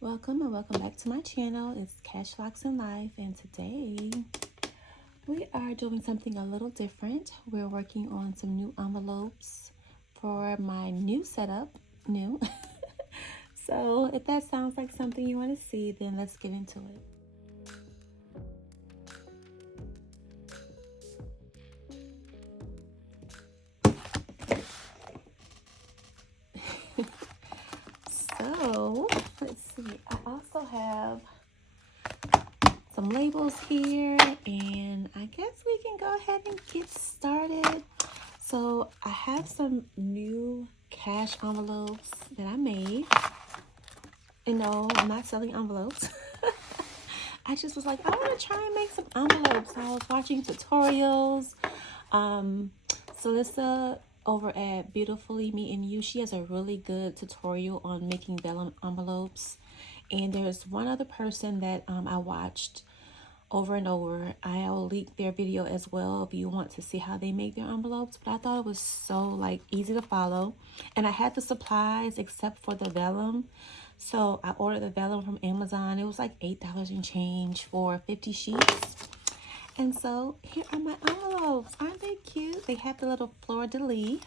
Welcome and welcome back to my channel. It's Cash Locs in Life, and today we are doing something a little different. We're working on some new envelopes for my new setup. New. So if that sounds like something you want to see, then let's get into it. So let's see. I also have some labels here, and I guess we can go ahead and get started. So I have some new cash envelopes that I made. And no, I'm not selling envelopes. I just was like, I want to try and make some envelopes. I was watching tutorials. Celissa over at Beautifully Me and You, she has a really good tutorial on making vellum envelopes. And there's one other person that I watched over and over. I'll link their video as well if you want to see how they make their envelopes. But I thought it was so like easy to follow, and I had the supplies except for the vellum. So I ordered the vellum from Amazon. It was like $8 and change for 50 sheets. And so here are my envelopes. Aren't they cute? They have the little fleur-de-lis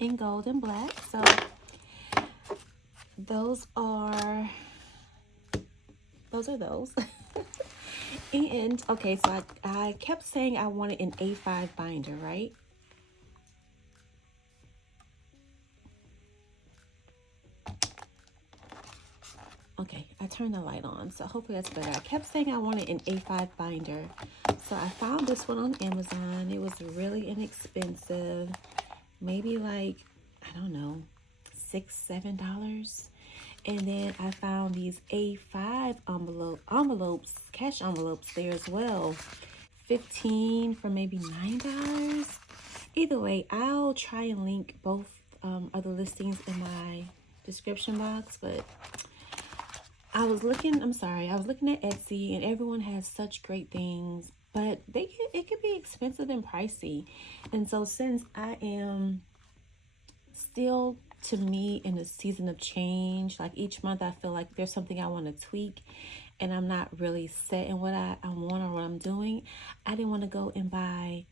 in gold and black. So those are those. And okay, so I kept saying I wanted an A5 binder, right? Okay, I turned the light on, so hopefully that's better. I kept saying I wanted an A5 binder. So I found this one on Amazon. It was really inexpensive. Maybe like, I don't know, $6, $7. And then I found these A5 envelopes, cash envelopes there as well. 15 for maybe $9. Either way, I'll try and link both other listings in my description box. But I was looking at Etsy, and everyone has such great things, but it could be expensive and pricey. And so since I am still, to me, in a season of change, like each month I feel like there's something I want to tweak, and I'm not really set in what I want or what I'm doing. I didn't want to go and buy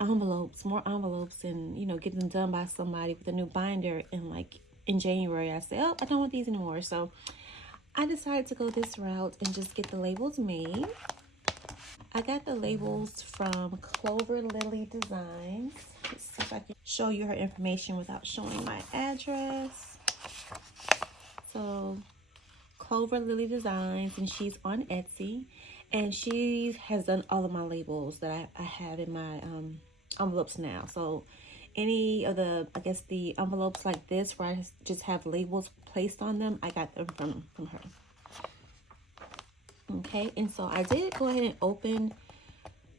more envelopes, and get them done by somebody with a new binder, and like in January I say, oh, I don't want these anymore. So I decided to go this route and just get the labels made. I got the labels from Clover Lily Designs. Let's see if I can show you her information without showing my address. So Clover Lily Designs, and she's on Etsy, and she has done all of my labels that I have in my envelopes now. So any of the envelopes like this where I just have labels placed on them, I got them from her. Okay, and so I did go ahead and open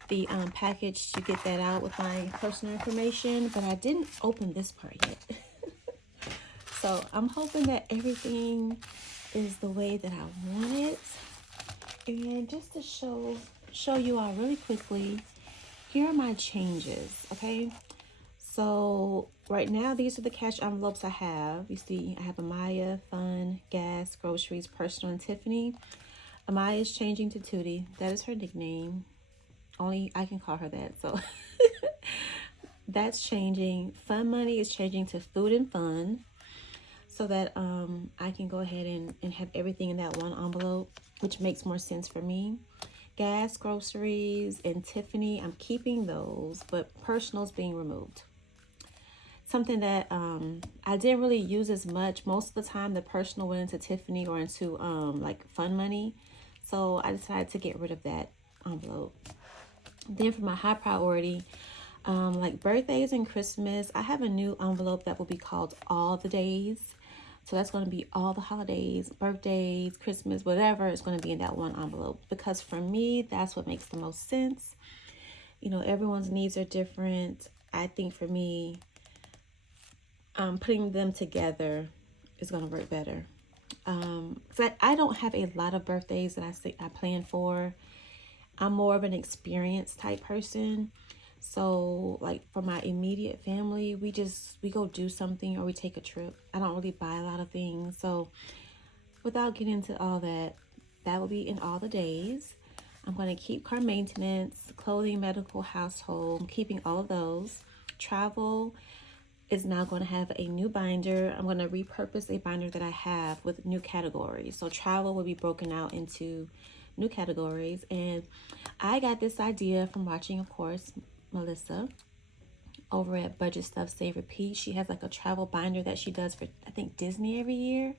the package to get that out with my personal information, but I didn't open this part yet. So I'm hoping that everything is the way that I want it. And just to show you all really quickly, here are my changes. Okay, so right now these are the cash envelopes I have. You see I have Amaya, Fun, Gas, Groceries, Personal, and Tiffany. Amaya is changing to Tootie. That is her nickname. Only I can call her that. So that's changing. Fun Money is changing to Food and Fun, so that I can go ahead and have everything in that one envelope, which makes more sense for me. Gas, Groceries, and Tiffany, I'm keeping those, but Personal's being removed. Something that I didn't really use as much. Most of the time the Personal went into Tiffany or into like Fun Money. So I decided to get rid of that envelope. Then for my high priority, like birthdays and Christmas, I have a new envelope that will be called All the Days. So that's going to be all the holidays, birthdays, Christmas, whatever is going to be in that one envelope. Because for me, that's what makes the most sense. Everyone's needs are different. I think for me, putting them together is going to work better. So I don't have a lot of birthdays that I plan for. I'm more of an experience type person. So like for my immediate family, we go do something or we take a trip. I don't really buy a lot of things. So without getting into all that, that will be in all the days. I'm going to keep car maintenance, clothing, medical, household. I'm keeping all of those. Travel is now going to have a new binder. I'm going to repurpose a binder that I have with new categories. So travel will be broken out into new categories. And I got this idea from watching, of course, Melissa over at Budget Stuff Save Repeat. She has like a travel binder that she does for, I think, Disney every year.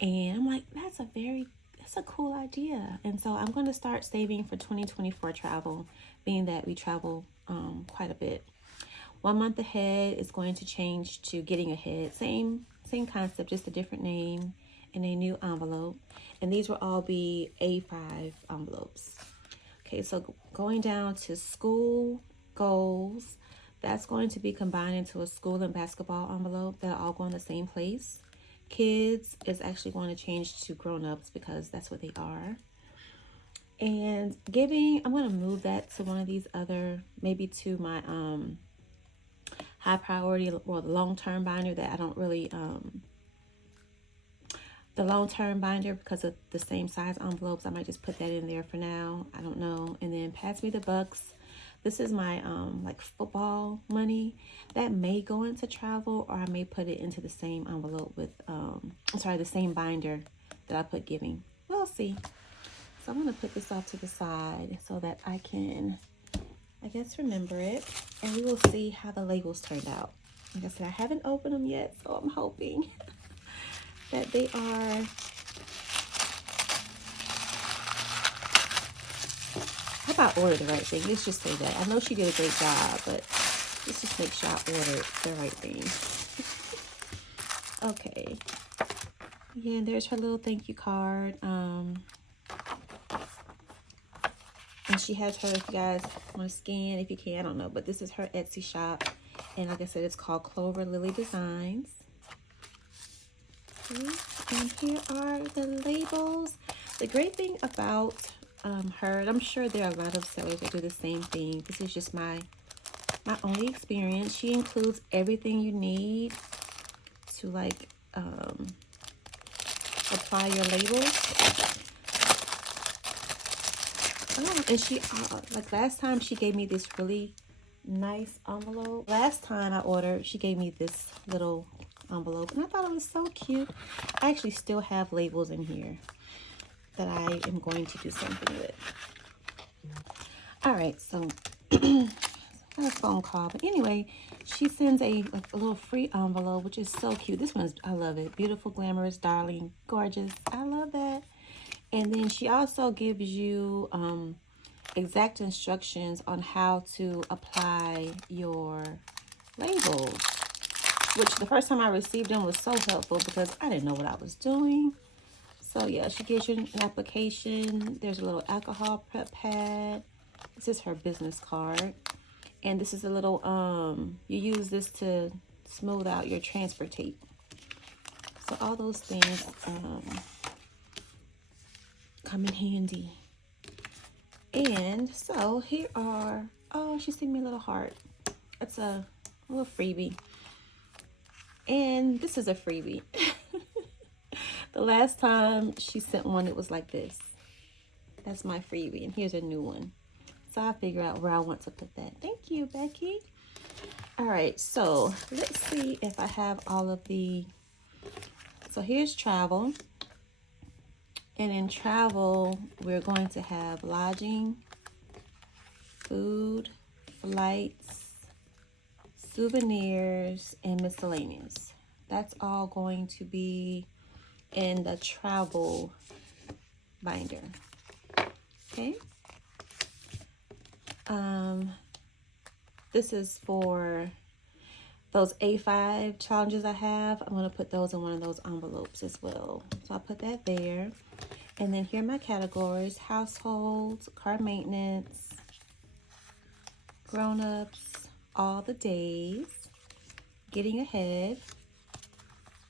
And I'm like, that's a cool idea. And so I'm going to start saving for 2024 travel, being that we travel quite a bit. 1 month ahead is going to change to getting ahead. Same concept, just a different name and a new envelope. And these will all be A5 envelopes. Okay, so going down to school goals, that's going to be combined into a school and basketball envelope that all go in the same place. Kids is actually going to change to grown-ups because that's what they are. And giving, I'm going to move that to one of these other, maybe to my high priority or the long-term binder that I don't really, the long-term binder, because of the same size envelopes, I might just put that in there for now. I don't know. And then pass me the bucks. This is my like football money that may go into travel, or I may put it into the same envelope with the same binder that I put giving. We'll see. So I'm going to put this off to the side so that I can, I guess, remember it, and we will see how the labels turned out. Like I said, I haven't opened them yet, so I'm hoping that they are I ordered the right thing. Let's just say that. I know she did a great job, but let's just make sure I ordered the right thing. Okay. Yeah, and there's her little thank you card. And she has her, if you guys want to scan, if you can, I don't know, but this is her Etsy shop. And like I said, it's called Clover Lily Designs. Okay. And here are the labels. The great thing about her, and I'm sure there are a lot of sellers that do the same thing. This is just my only experience. She includes everything you need to like apply your labels. Oh, and she like last time she gave me this really nice envelope. Last time I ordered, she gave me this little envelope, and I thought it was so cute. I actually still have labels in here that I am going to do something with. All right, so I got a phone call, but anyway, she sends a little free envelope, which is so cute. This one's, I love it. Beautiful, glamorous, darling, gorgeous. I love that. And then she also gives you exact instructions on how to apply your labels, which the first time I received them was so helpful because I didn't know what I was doing. So yeah, she gives you an application. There's a little alcohol prep pad. This is her business card. And this is a little, you use this to smooth out your transfer tape. So all those things come in handy. And so here are, oh, she sent me a little heart. It's a little freebie. And this is a freebie. The last time she sent one, it was like this. That's my freebie. And here's a new one. So I'll figure out where I want to put that. Thank you, Becky. All right, so let's see if I have all of the, so here's travel. And in travel, we're going to have lodging, food, flights, souvenirs, and miscellaneous. That's all going to be in the travel binder. Okay. This is for those A5 challenges I have. I'm going to put those in one of those envelopes as well. So I'll put that there. And then here are my categories: households, car maintenance, grown-ups, all the days, getting ahead,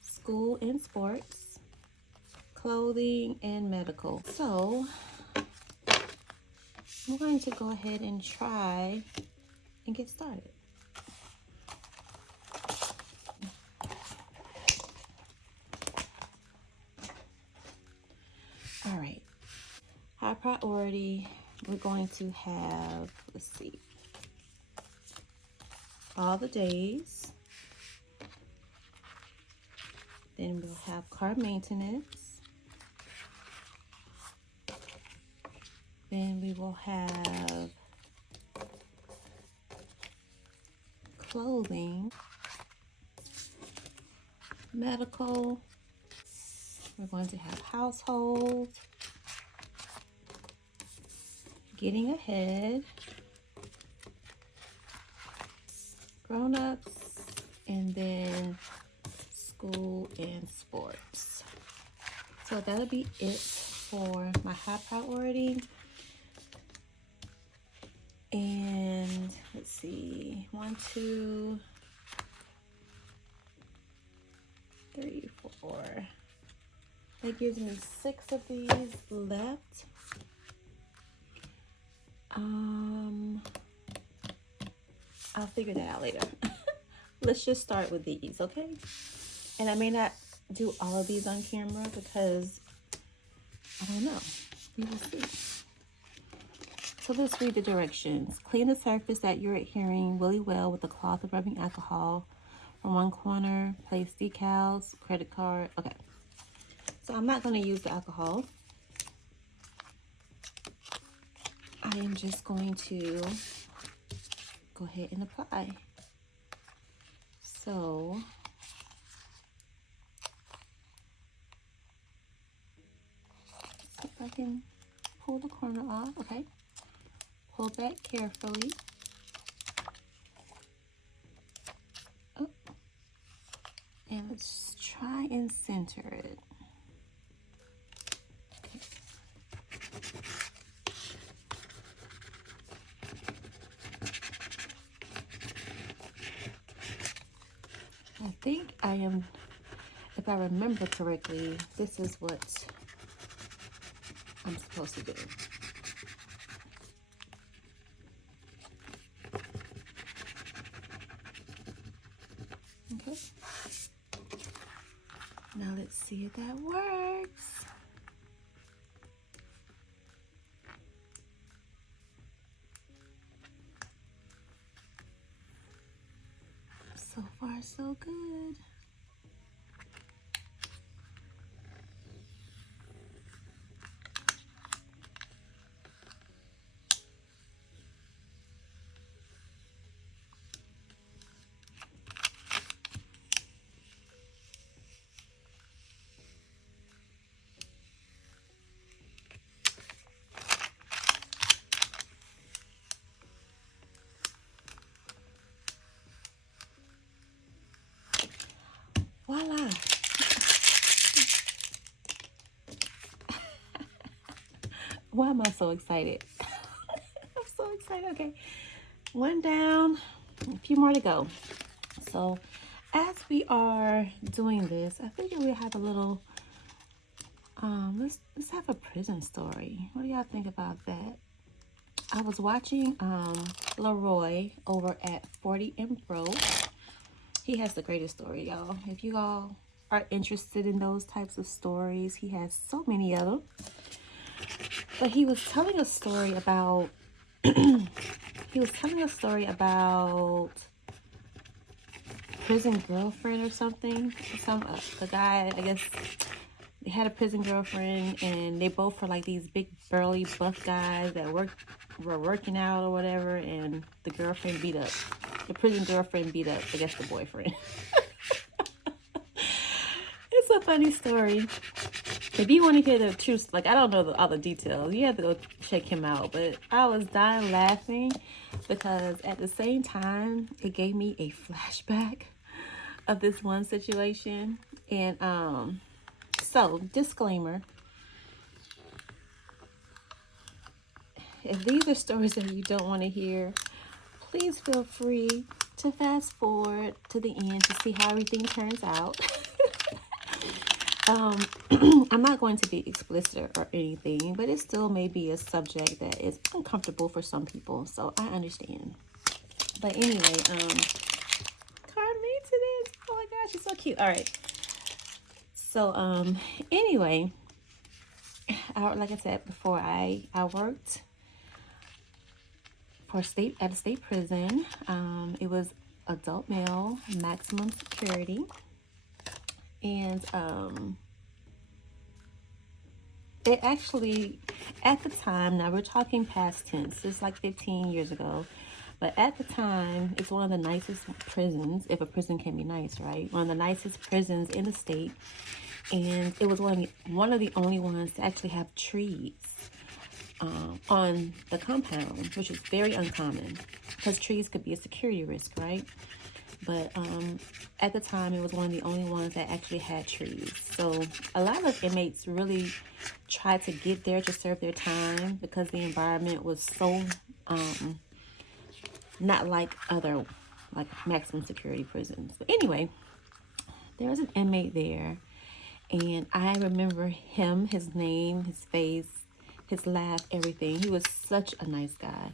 school and sports, clothing, and medical. So I'm going to go ahead and try and get started. All right. High priority, we're going to have, let's see, all the days. Then we'll have car maintenance. Then we will have clothing, medical. We're going to have household, getting ahead, grown-ups, and then school and sports. So that'll be it for my high priority. And let's see, 1, 2, 3, 4. That gives me 6 of these left. I'll figure that out later. Let's just start with these, okay? And I may not do all of these on camera because I don't know. We will see. So let's read the directions. Clean the surface that you're adhering really well with a cloth of rubbing alcohol from one corner. Place decals, credit card. Okay. So I'm not going to use the alcohol. I am just going to go ahead and apply. So see if I can pull the corner off. Okay. Pull back carefully. Oh. And let's try and center it. Okay. I think I am, if I remember correctly, this is what I'm supposed to do. Okay. Now let's see if that works. So far, so good. Voila. Why am I so excited? I'm so excited. Okay. One down, a few more to go. So as we are doing this, I figure we have a little, let's have a prison story. What do y'all think about that? I was watching Leroy over at 40 and Broke. He has the greatest story, y'all. If you all are interested in those types of stories, he has so many of them. But he was telling a story about prison girlfriend or something. The guy, I guess, they had a prison girlfriend, and they both were like these big burly buff guys that were working out or whatever, and the prison girlfriend beat up, I guess, the boyfriend. It's a funny story. If you want to hear the truth, like, I don't know all the details, you have to go check him out. But I was dying laughing because at the same time, it gave me a flashback of this one situation. And so, disclaimer. If these are stories that you don't want to hear, please feel free to fast forward to the end to see how everything turns out. I'm not going to be explicit or anything, but it still may be a subject that is uncomfortable for some people, so I understand. But anyway, car maintenance. Oh my gosh, she's so cute. All right. So, anyway, like I said before, I worked for at a state prison. It was adult male, maximum security. And it actually, at the time, now we're talking past tense, it's like 15 years ago, but at the time, it's one of the nicest prisons, if a prison can be nice, right? One of the nicest prisons in the state. And it was one of the only ones to actually have trees on the compound, which is very uncommon because trees could be a security risk, right? But at the time, it was one of the only ones that actually had trees. So a lot of inmates really tried to get there to serve their time because the environment was so not like other maximum security prisons. But anyway, there was an inmate there, and I remember him, his name, his face, his laugh, everything. He was such a nice guy.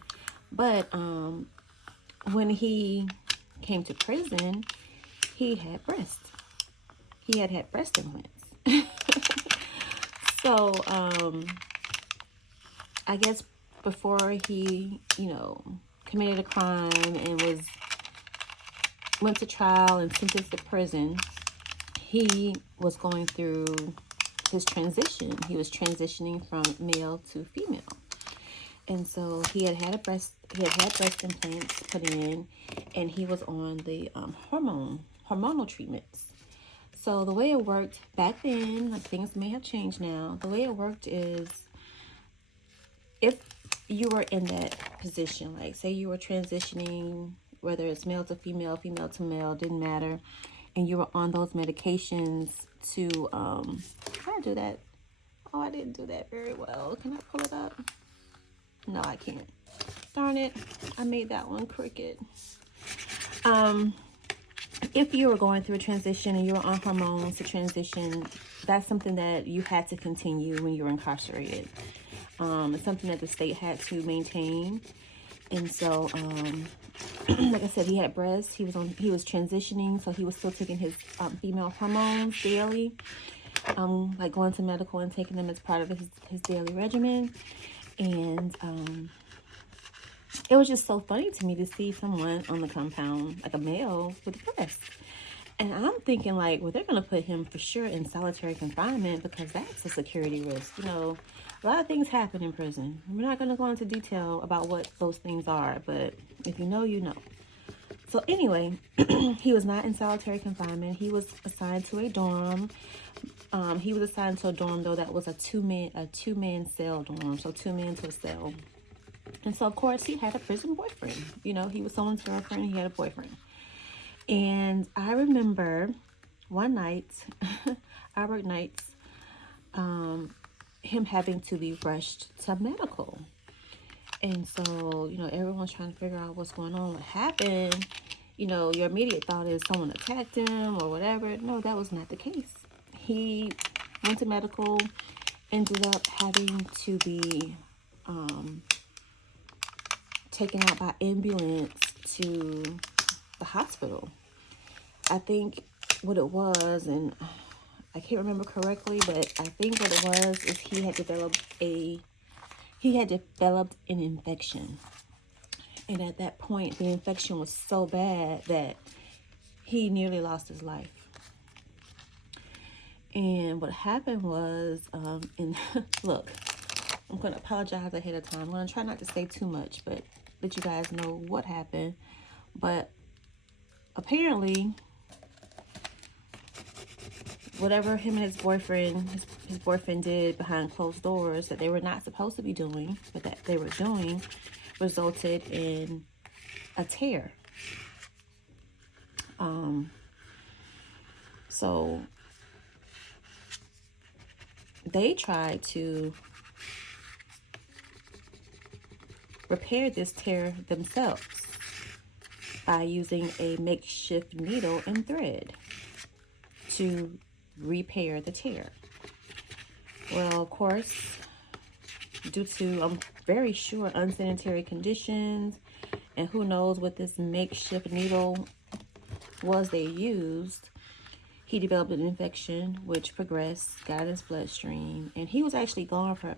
But when he came to prison, he had breast. He had breast implants. So I guess before he, committed a crime and went to trial and sentenced to prison, he was going through his transition. He was transitioning from male to female. And so he had breast implants put in, and he was on the hormonal treatments. So the way it worked back then, like things may have changed now, the way it worked is if you were in that position, like say you were transitioning, whether it's male to female, female to male, didn't matter, and you were on those medications to, how do I do that? Oh, I didn't do that very well. Can I pull it up? No, I can't. Darn it. I made that one crooked. If you were going through a transition and you were on hormones to transition, that's something that you had to continue when you were incarcerated. It's something that the state had to maintain. And so, like I said, he had breasts. He was transitioning, so he was still taking his female hormones daily, like going to medical and taking them as part of his daily regimen. And it was just so funny to me to see someone on the compound, like a male with breasts. And I'm thinking like, well, they're going to put him for sure in solitary confinement because that's a security risk. A lot of things happen in prison. We're not going to go into detail about what those things are, but if you know, you know. So anyway, he was not in solitary confinement. He was assigned to a dorm. He was assigned to a dorm, though, that was a two-man cell dorm, so 2 men to a cell. And so, of course, he had a prison boyfriend. He was someone's girlfriend. He had a boyfriend. And I remember one night, I worked nights, him having to be rushed to medical. And so, everyone's trying to figure out what's going on, what happened. Your immediate thought is someone attacked him or whatever. No, that was not the case. He went to medical, ended up having to be taken out by ambulance to the hospital. I think what it was, and I can't remember correctly, but I think what it was is he had developed an infection. And at that point, the infection was so bad that he nearly lost his life. And what happened was, and look, I'm going to apologize ahead of time. I'm going to try not to say too much, but let you guys know what happened. But apparently, whatever him and his boyfriend did behind closed doors that they were not supposed to be doing, but that they were doing, resulted in a tear. So they tried to repair this tear themselves by using a makeshift needle and thread to repair the tear. Well, of course, due to, I'm very sure, unsanitary conditions, and who knows what this makeshift needle was they used, he developed an infection, which progressed, got in his bloodstream, and he was actually gone for,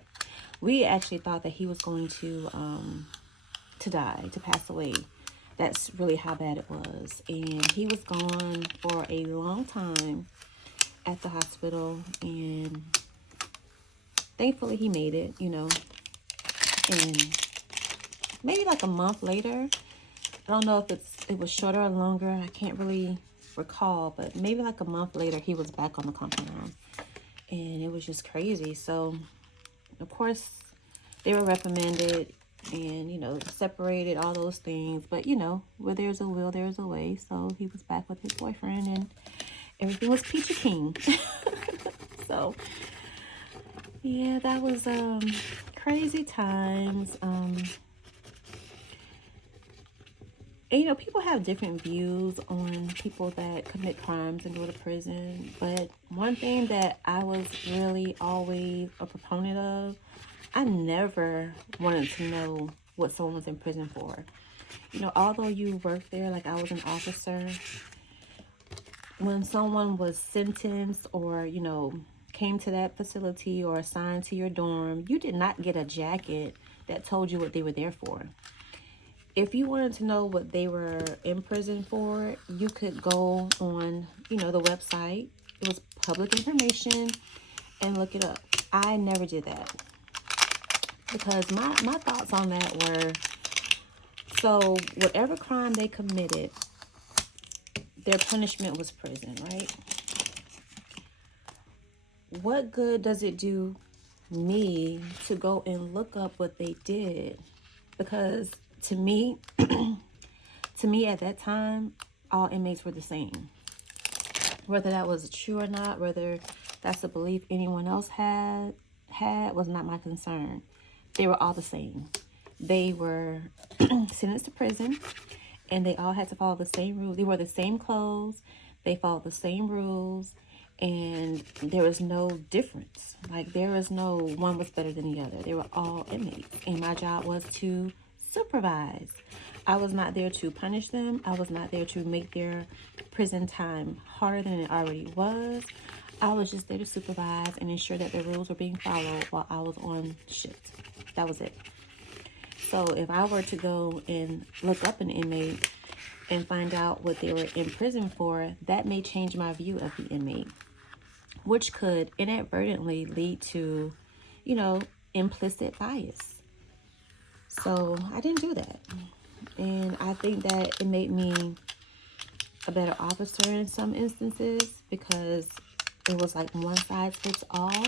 we actually thought that he was going to die, to pass away. That's really how bad it was. And he was gone for a long time at the hospital, and thankfully he made it, you know. And maybe like a month later, I don't know if it was shorter or longer, I can't really recall, but maybe like a month later he was back on the compound, and it was just crazy. So of course they were reprimanded and, you know, separated, all those things, but you know, where there's a will there's a way. So he was back with his boyfriend and everything was peachy keen. So yeah, that was crazy times. And, you know, people have different views on people that commit crimes and go to prison. But one thing that I was really always a proponent of, I never wanted to know what someone was in prison for. You know, although you work there, like I was an officer, when someone was sentenced or, you know, came to that facility or assigned to your dorm, you did not get a jacket that told you what they were there for. If you wanted to know what they were in prison for, you could go on, you know, the website. It was public information, and look it up. I never did that because my thoughts on that were, so whatever crime they committed, their punishment was prison, right? What good does it do me to go and look up what they did? Because to me at that time, all inmates were the same. Whether that was true or not, whether that's a belief anyone else had was not my concern. They were all the same. They were sentenced to prison, and they all had to follow the same rules. They wore the same clothes. They followed the same rules, and there was no difference. Like, there was no one was better than the other. They were all inmates, and my job was to supervise. I was not there to punish them. I was not there to make their prison time harder than it already was. I was just there to supervise and ensure that the rules were being followed while I was on shift. That was it. So if I were to go and look up an inmate and find out what they were in prison for, that may change my view of the inmate, which could inadvertently lead to, you know, implicit bias. So I didn't do that. And I think that it made me a better officer in some instances because it was like one size fits all.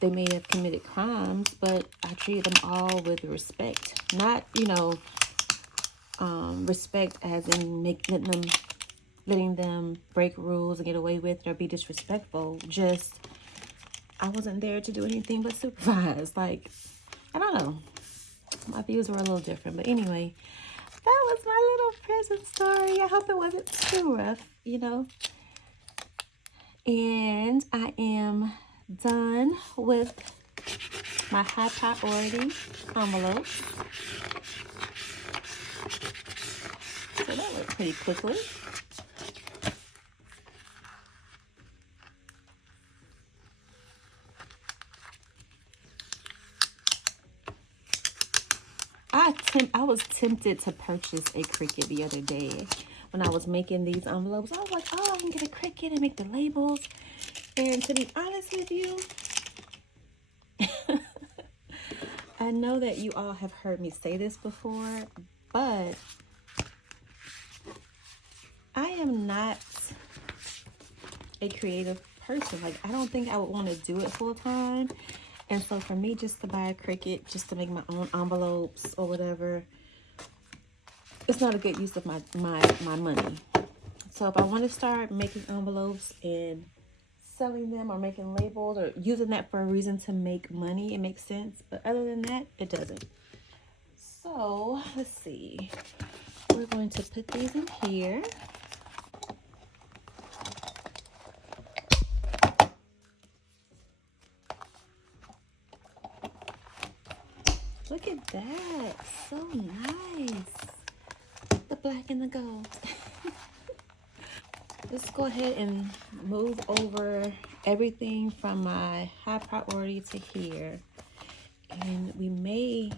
They may have committed crimes, but I treated them all with respect. Not, you know, respect as in letting them break rules and get away with it or be disrespectful. Just, I wasn't there to do anything but supervise. Like, I don't know. My views were a little different. But anyway, that was my little prison story. I hope it wasn't too rough, you know. And I am done with my high priority envelopes. So that went pretty quickly. I was tempted to purchase a Cricut the other day when I was making these envelopes. I was like, oh, I can get a Cricut and make the labels. And to be honest with you, I know that you all have heard me say this before, but I am not a creative person. Like, I don't think I would want to do it full time. And so for me, just to buy a Cricut, just to make my own envelopes or whatever, it's not a good use of my money. So if I want to start making envelopes and selling them or making labels or using that for a reason to make money, it makes sense. But other than that, it doesn't. So let's see. We're going to put these in here. Look at that. So nice. The black and the gold. let's go ahead and move over everything from my high priority to here. And we may,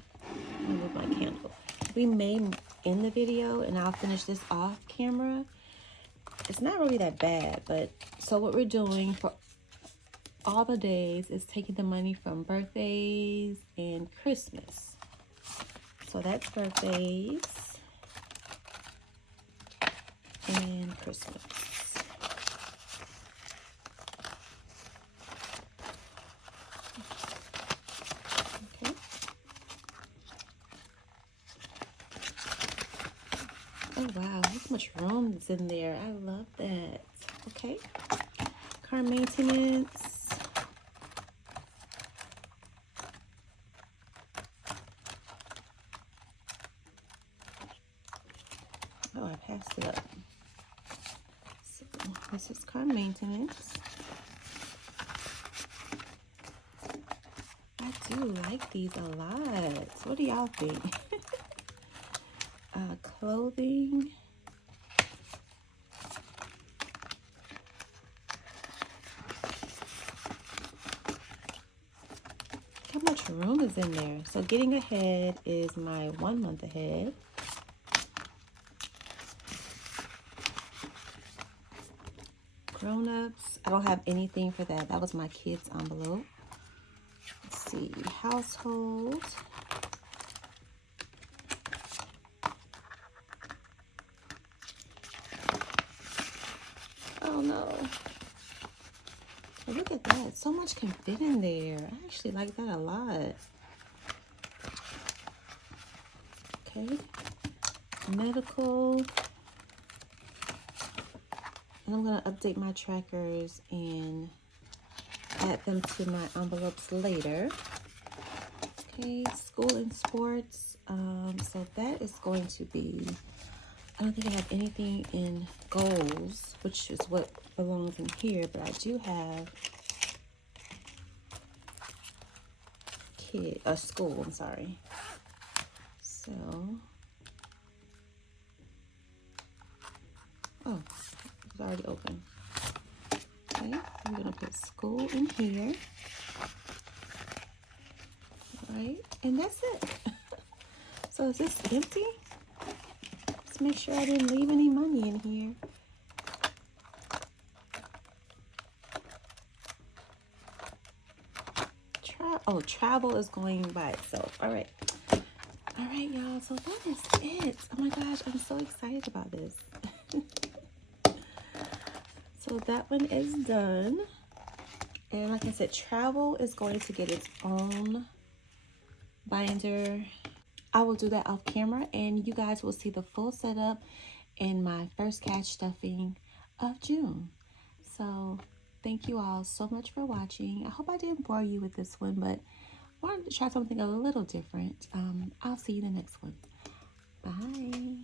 let me move my candle. We may end the video and I'll finish this off camera. It's not really that bad, but so what we're doing for all the days is taking the money from birthdays and Christmas. So that's birthdays and Christmas. Okay. Oh wow, how much room is in there. I love that. Okay. Car maintenance. Oh, I passed it up. So this is car maintenance. I do like these a lot. So what do y'all think? Clothing. How much room is in there? So getting ahead is my 1 month ahead. Grown-ups, I don't have anything for that. That was my kids' envelope. Let's see, household. Oh no. Oh, look at that. So much can fit in there. I actually like that a lot. Okay. Medical. And I'm going to update my trackers and add them to my envelopes later. Okay, school and sports. So that is going to be, I don't think I have anything in goals, which is what belongs in here, but I do have school, I'm sorry. So, oh, it's already open. Okay, I'm gonna put school in here. All right, and that's it. So is this empty? Let's make sure I didn't leave any money in here. Travel is going by itself. All right, y'all. So that is it. Oh my gosh, I'm so excited about this. So that one is done. And like I said, travel is going to get its own binder. I will do that off camera and you guys will see the full setup in my first cash stuffing of June. So thank you all so much for watching. I hope I didn't bore you with this one, but I wanted to try something a little different. I'll see you in the next one. Bye.